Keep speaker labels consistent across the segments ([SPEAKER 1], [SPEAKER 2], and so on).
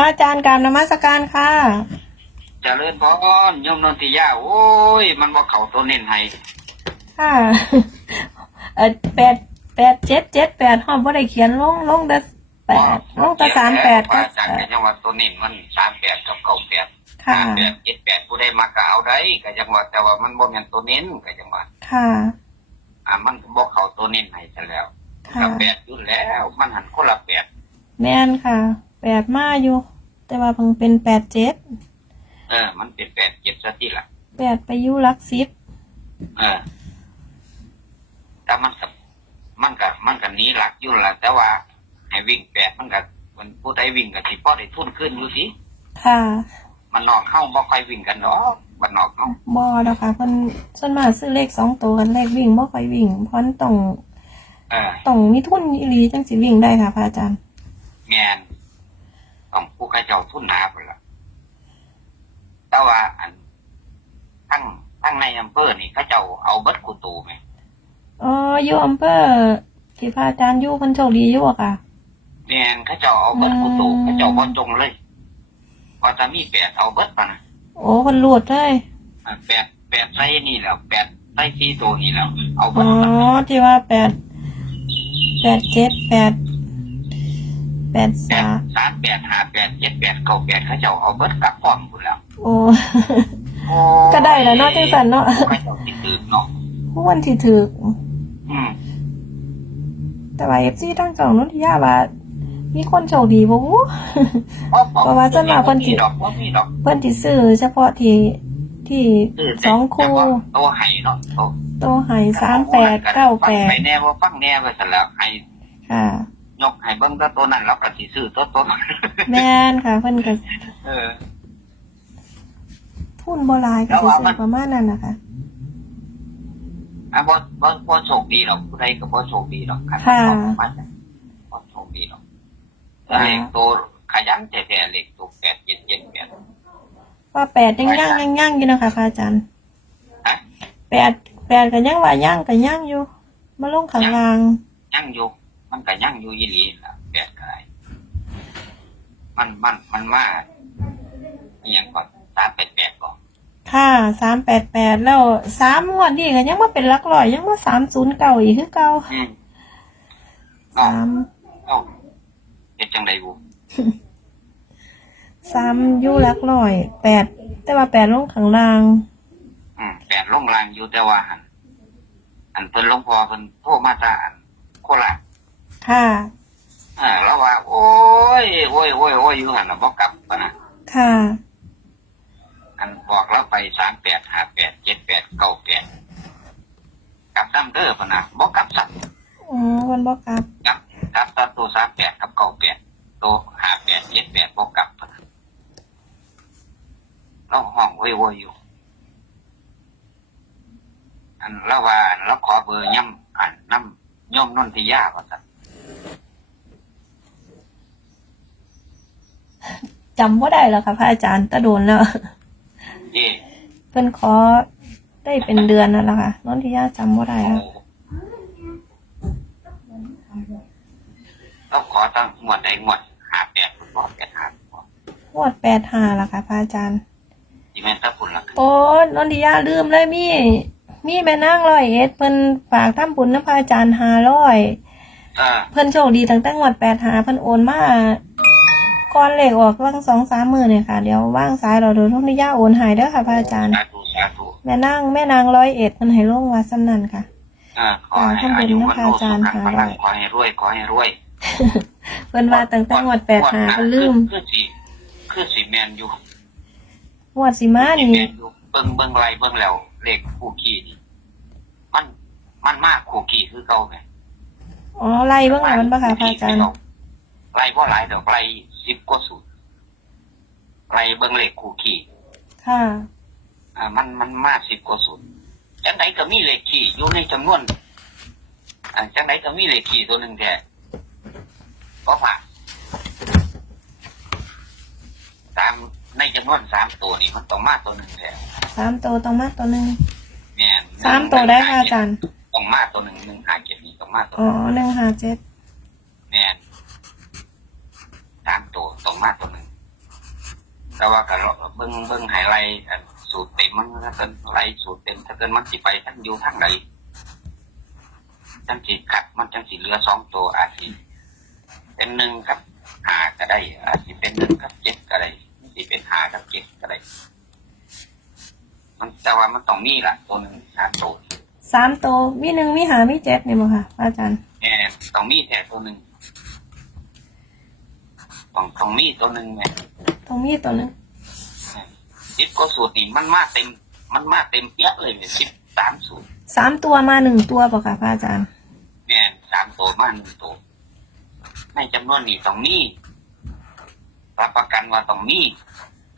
[SPEAKER 1] ระอาจารย์กรารนมัสการค่ะ
[SPEAKER 2] เจริญพรโยมนนทิยา โอ้ย มันว่าเขาตัวเน้นให้
[SPEAKER 1] ค่ะเออแปดแปดเจ็ดเจ็ดแปดห้องบ่ได้เขียนลงลงแต่แปดลงแต่สามแปด
[SPEAKER 2] ก็
[SPEAKER 1] ก็
[SPEAKER 2] จากในจังหวัดตัวเน้นมันสามแปดกับเก้าแปด
[SPEAKER 1] ค่ะ
[SPEAKER 2] ห้าแปดเจ็ดแปดผู้ใดมาก็เอาได้ก็จังหวัดแต่ว่ามันบ่แม่นตัวเน้นก็จังหวัด
[SPEAKER 1] ค่ะ
[SPEAKER 2] อ่า มันบ่เขาตัวเน้นให้ซะแล้ว
[SPEAKER 1] ค่ะ
[SPEAKER 2] กับแปดอยู่แล้ว มันหันคนละแปด
[SPEAKER 1] แม่นค่ะ แปดมาอยู่ แต่ว่าเพิ่งเป็นแปดเจ็ด
[SPEAKER 2] เออ มันเป็นแปดเจ็ดซะที่ละ
[SPEAKER 1] แปดไปอยู่หลักสิบ
[SPEAKER 2] เออแต่มันก็มันก็มันก็หนีหลักอยู่ละแต่ว่าให้วิ่งแปดมันก็มันผู้ใดวิ่งก็สิพอได้ทุนขึ้นอยู่สิ
[SPEAKER 1] ค่ะ
[SPEAKER 2] มันนอกเข้าบ่ค่อยวิ่งกันเนาะบ้านนอกเนาะ
[SPEAKER 1] บอแล้วค่ะเพิ่นส่วนมากซื้อเลขสองตัวกันเลขวิ่งบ่ค่อยวิ่งเพราะมันต้อง
[SPEAKER 2] เออ
[SPEAKER 1] ต้องมีทุนอีหลีจังสิวิ่งได้ค่ะพระอาจารย์
[SPEAKER 2] แมน ต้องผู้ข้าเจ้าทุนหนาไปละแต่ว่าอันทั้งทั้งในอำเภอนี่เข้าเจ้าเอาเบิดกูตูไหม
[SPEAKER 1] อ๋ออยู่อำเภอที่พระอาจารย์อยู่เพิ่นโชคดีอยู่อะค่ะ
[SPEAKER 2] แมนเข้าเจ้าเอาเบิดกูตู
[SPEAKER 1] อืม
[SPEAKER 2] เข้าเจ้าบ่จงเลยว่าจะมีแปดเอาเบิดปะนะ
[SPEAKER 1] โอ้เพิ่นรูดเลย
[SPEAKER 2] อ่าแปดแปดไส้นี่แหล้วแปดไส้ที่ตัวนี่แหล้วเอาเบิ
[SPEAKER 1] อ๋
[SPEAKER 2] ด
[SPEAKER 1] อ
[SPEAKER 2] ปะนะ
[SPEAKER 1] ที่ว่าแปดแปดเจ็ดแปด แปด
[SPEAKER 2] แป
[SPEAKER 1] สา
[SPEAKER 2] ดสามแปดห้าแปดเจ็ดแปดเก้าแปดเข้าเจ้าเอาเบิดกลับพร้อมหมดแล้ว
[SPEAKER 1] โอ้
[SPEAKER 2] โอ้
[SPEAKER 1] ก็ได้แล้วเนาะจังสันเนาะ
[SPEAKER 2] ผู้ข้าเจ้าติดตื่นเนาะ
[SPEAKER 1] วันที่ถือ
[SPEAKER 2] อืม
[SPEAKER 1] แต่ว่าเอฟซีทั้งสองนุทิยาว่า มีคนโชคดีบ่วู้ เพราะว่าส่วนมากคนที่
[SPEAKER 2] ดอกว่ามีดอก
[SPEAKER 1] เพิ่นสิซื้อเฉพาะที่ที่สองคู่
[SPEAKER 2] โตวไห้เนาะโต
[SPEAKER 1] โตให้สามแปดเก้าแปด
[SPEAKER 2] ไปแน่ว่าฟังแน่ไปซะแล้วให้
[SPEAKER 1] ค่ะ
[SPEAKER 2] ยกให้เบิ่งแตัวตัวนั้นแล้วก็สิซื้อตัวตัวนั้น
[SPEAKER 1] แม่นค่ะเพิ่นก็
[SPEAKER 2] เออ
[SPEAKER 1] ทุนบ่หลายก็สิซื้อประมาณนั้นนะคะ
[SPEAKER 2] อะบ่บ่บ่โชคดีหรอกผู้ใดก็บ่โชคดีหรอกคัน
[SPEAKER 1] ค่ะ
[SPEAKER 2] มันบ่บ่โชคดีหรอกแต่เลขตัวขยันแต่แต่เลขตัวแปดเจ็ดเจ็ดแปด
[SPEAKER 1] ว่าแปดยังย่างยังย่างอยู่นะคะพระอาจารย์
[SPEAKER 2] ฮะ
[SPEAKER 1] แปดแปดก็ยังว่าย่างก็ย่างอยู่มาลงข้างล่าง
[SPEAKER 2] ยังอยู่ มันก็ยังอยู่อีหลีล่ะแปดก็ได้มันมันมันมาอหยังก่อนสามแปดแปดก่อน
[SPEAKER 1] ค่ะสามแปดแปดแล้วสามงวดนี่ก็ยังว่าเป็นหลักร้อย ยังว่าสามศูนย์เก่าอีกคือเก่า
[SPEAKER 2] อืมเอ้า
[SPEAKER 1] สาม
[SPEAKER 2] เอ้าเฮ็ดจังไดบุ
[SPEAKER 1] สามอยู่หลักร้อยแปดแต่ว่าแปดลงข้างล่าง
[SPEAKER 2] อืมแปดลงรางอยู่แต่ว่าหันอันเพิ่นหลวงพ่อเพิ่นโทรมาจากอันโคราช
[SPEAKER 1] ค่ะ
[SPEAKER 2] อ่าแล้วว่า โอ้ยโอ้ยโอ้ยโอ้ยอยู่หันน่ะบ่กลับปะนะ
[SPEAKER 1] ค่ะ
[SPEAKER 2] อันบอกแล้วไปสามแปดห้าแปดเจ็ดแปดเก้าแปดกลับซ้ำเด้อปะนะบ่กลับซ้
[SPEAKER 1] อ๋อวันบอกกลับำ
[SPEAKER 2] กลับกลับตัตัวสามแปดกับเก้าแปดตัวห้าแปดเจ็ดแปดบ่กลับปะนะเราห้องโอ้ยโอ้ยอยู่ อันแล้วว่าอันเราขอเบอร์ย่ำอันน้ำย่อมนนทิยาว่าซั่น
[SPEAKER 1] จำว่าได้แล้วค่ะพระอาจารย์ตะโดนแล้ว
[SPEAKER 2] เย่
[SPEAKER 1] เพิ่นขอได้เป็นเดือนนั่นแหละค่ะนนทิยาจำว่าได้แล้ว
[SPEAKER 2] เราขอตั้งหมวดใดหมวดหาแปดบ่แปดหาง
[SPEAKER 1] วดแปดหาละค่ะพระอาจารย์
[SPEAKER 2] ที่แม่นตะพุ่นละ
[SPEAKER 1] โอ้นนทิยาลืมเลยมีมีแม่นางร้อยเอ็ดเพิ่นฝากทำบุญนะพระอาจารย์หาร้อย
[SPEAKER 2] อ่า
[SPEAKER 1] เพิ่นโชคดีตั้งแต่งวดแปดหาเพิ่นโอนมา ก่อนเลขออกว่างสองสามมือเนี่ยค่ะ เดี๋ยวว่างซ้ายเราโดยนนทิยาโอนใหายเด้อค่ะพระอาจารย์
[SPEAKER 2] สาธุสาธุ
[SPEAKER 1] แม่นางแม่นางร้อยเอ็ดเพิ่นให้ลงวัดสำนันค่ะ
[SPEAKER 2] อ่าขอให้อายุวันโนสุขังพลังขอให้รวยขอให้รวย
[SPEAKER 1] เพิ่นว่าตั้งแต่งวดแปดหาเพิ่นลืม
[SPEAKER 2] คือสีคือสีแมนอยู่
[SPEAKER 1] งวดสิมา
[SPEAKER 2] สี
[SPEAKER 1] นี่
[SPEAKER 2] แมนอยู่เบิ่งเบิ่งไรเบิ่งแล้วเลขคู่ขี้นี่มันมันมากคู่ขี้คือเก่าไง
[SPEAKER 1] อ๋อไล่เบิ่งแล้วมันบ่ค่ะพระอาจารย์
[SPEAKER 2] ไล่บ่หลายดอกไล่ สิบกว่าสูตรไล่เบิ่งเลขคู่ขี้
[SPEAKER 1] ค่ะ
[SPEAKER 2] อ่า มันมันมากสิบกว่าสูตรจังไดก็มีเลขขี้อยู่ในจำนวนอ่าจังไดก็มีเลขขี้ตัวหนึ่งแท้เพราะว่าสามในจำนวนสามตัวนี่มันต้องมาตัวหนึ่งแท้
[SPEAKER 1] สามตัวต้องมาตัวหนึ่ง
[SPEAKER 2] แม่น
[SPEAKER 1] สามตัวได้ค่ะอาจารย์
[SPEAKER 2] ต้องมาตัวหนึ่งหนึ่งหาเจ็ดนี่ต้องมาตัว
[SPEAKER 1] อ๋อหนึ่งห้าเจ็ด
[SPEAKER 2] แม่น สามตัวต้องมาตัวหนึ่งแต่ว่าก็เบิ้งเบิ้งไฮไลท์อันสูตรเต็มมันถ้าเกินไลท์สูตรเต็มถ้าเกินมันสิไปทั้งอยู่ทั้งใดจังสิกัดมันจังสิเหลือสองตัวอาจสิเป็นหนึ่งกับหาก็ได้ อาจสิเป็นหนึ่งกับเจ็ดก็ได้สิเป็นหากับเจ็ดก็ได้มันแต่ว่ามันต้องมีละตัวหนึ่งสามตัว
[SPEAKER 1] สามตัวมีหนึ่งมีหามีเจ็ดนี่บ่ค่ะพระอาจารย์
[SPEAKER 2] แง่ต้องมีแค่ตัวหนึ่ง ต้องต้องมีตัวหนึ่งไง
[SPEAKER 1] ตรงมีตัวหนึง
[SPEAKER 2] จิตก็สูตรนี่มันมาเต็ม มันมาเต็มเปี้ยเลยเนี่ยสิบสามสูตร
[SPEAKER 1] สามตัวมาหนึ่งตัวบ่ค่ะพระอาจารย์
[SPEAKER 2] แม่นสามตัวมาหนึ่งตัวในจำนวนนี้ต้องมีรับประกันว่าต้องมี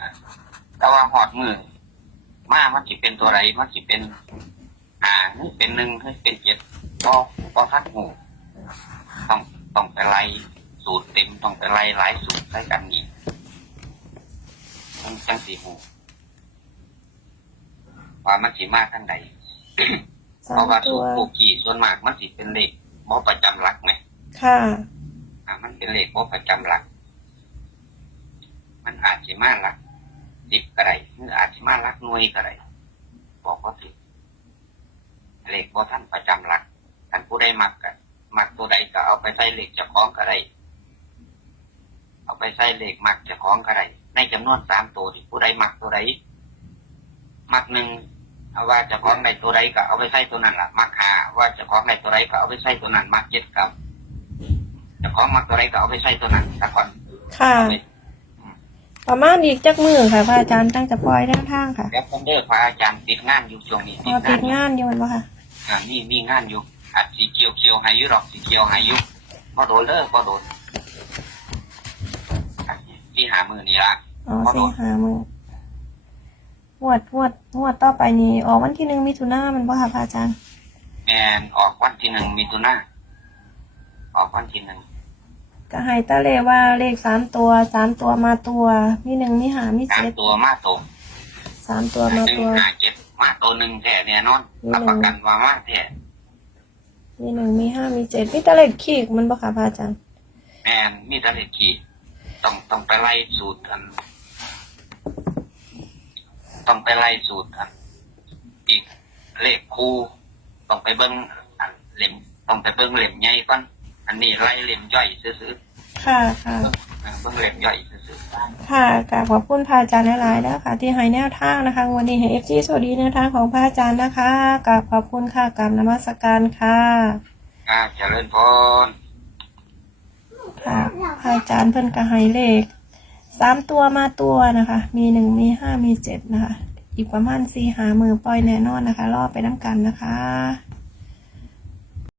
[SPEAKER 2] อะแต่ว่าหอดมือมามันสิเป็นตัวไรมันสิเป็นหาหรือเป็นหนึ่งหรือเป็นเจ็ดก็ก็คัดหูต้องต้องไปไล่ สูตรเต็มต้องไปไล่หลายสูตรใช้กันนี่มันจังสีหูว่ามันสิมาขั้นใด
[SPEAKER 1] สา
[SPEAKER 2] เพ
[SPEAKER 1] ม
[SPEAKER 2] ราะว่า
[SPEAKER 1] ตั
[SPEAKER 2] สู
[SPEAKER 1] ว
[SPEAKER 2] ตรปลูกกี่ส่วนมากมันสิเป็นเลขบ่ประจำหลักไง
[SPEAKER 1] ค่ะ
[SPEAKER 2] อ่ามันเป็นเลขบ่ประจำหลัก มันอาจสิมาหลักสิบก็ได้หรืออาจสิมาหลักหน่วยก็ได้บอกว่าถึงเลขบ่ท่านประจำหลักท่านผู้ใดมักกันมักตัวใดก็เอาไปใส่เลขเจ้าของก็ได้ เอาไปใส่เลขมักเจ้าของก็ได้ในจำนวนสามตัวที่ผู้ใดมักตัวใดมักหนึ่งเอาว่าเจ้าของใดตัวใดก็เอาไปใส่ตัวนั้นล่ะมักหาว่าเจ้าของใดตัวใดก็เอาไปใส่ตัวนั้นมักเจ็ดกับเจ้าของมักตัวใดก็เอาไปใส่ตัวนั้นแต่ก่อน
[SPEAKER 1] ค่ะประมาณอีกจักมือค่ะพระอาจารย์ตั้งจะปล่อยแนวทางค่ะ
[SPEAKER 2] แล้วคอมเดอร์พระอาจารย์ติดงานอยู่ช่วงนี้
[SPEAKER 1] พอติด
[SPEAKER 2] อยู่
[SPEAKER 1] งานอยู่แมันบ่ค่ะ
[SPEAKER 2] อ่านี่มีงานอยู่อาจสีเกียวเกียวๆใหายุหรอกสีเกียวใหายุพอโดนเลิกพอโดน อะที่หามือนี่ละ
[SPEAKER 1] อ๋อสี่หามือหวดหวดหวดต่อไปนี่ออกวันที่หนึ่งมิถุนามันบ่ค่ะพระอาจารย์
[SPEAKER 2] แอนออกวันที่หนึ่งมีตุนาออกวันที่หนึ่ง
[SPEAKER 1] ก็ให้ตาเลว่าเลขสามตัวสามตัวมาตัว มีหนึ่งมีหามี
[SPEAKER 2] สาม
[SPEAKER 1] เจ็ด
[SPEAKER 2] ตัวมาตรง
[SPEAKER 1] สามตัว
[SPEAKER 2] ห
[SPEAKER 1] มา
[SPEAKER 2] นึ่ง
[SPEAKER 1] ตัว
[SPEAKER 2] หาเจ็ดมาตัวหนึ่งแท้แน่นอน
[SPEAKER 1] มีหนึ่ง
[SPEAKER 2] รับประกันว่ามาแท้
[SPEAKER 1] มีหนึ่งมีห้ามีเจ็ดมีแตาเลขขีกมันบ่ค่ะพระอาจารย์
[SPEAKER 2] แมนมีแตะเลขขีด ต้องต้องไปไล่สูตรอัน ต้องไปไล่สูตรอัน อีกเลขคู่ต้องไปเบิ้งอันเล่มต้องไปเบิ้งเล่มใหญ่ก่อนอันนี้ไล่เล่มย่อยซื้อ
[SPEAKER 1] ค่ะค่ะ
[SPEAKER 2] ๆเบิ้งเล่มย่อยซื้อ
[SPEAKER 1] ค่ะกราบขอบคุณพระอาจารย์หลายๆนะคะที่ให้แนวทางนะคะ วันนี้ให้เอฟซีสวัสดีแนวทางของพระอาจารย์นะคะกราบขอบคุณค่ะกราบนมัสการค่ะ
[SPEAKER 2] ๆอ่าเจริญพร
[SPEAKER 1] ค่ะพระอาจารย์เพิ่นก็ให้เลขสามตัวมาตัวนะคะ มีหนึ่งมีห้ามีเจ็ดนะคะ อีกประมาณสี่หามือปล่อยแน่นอนนะคะ รอไปน้ำกันนะคะ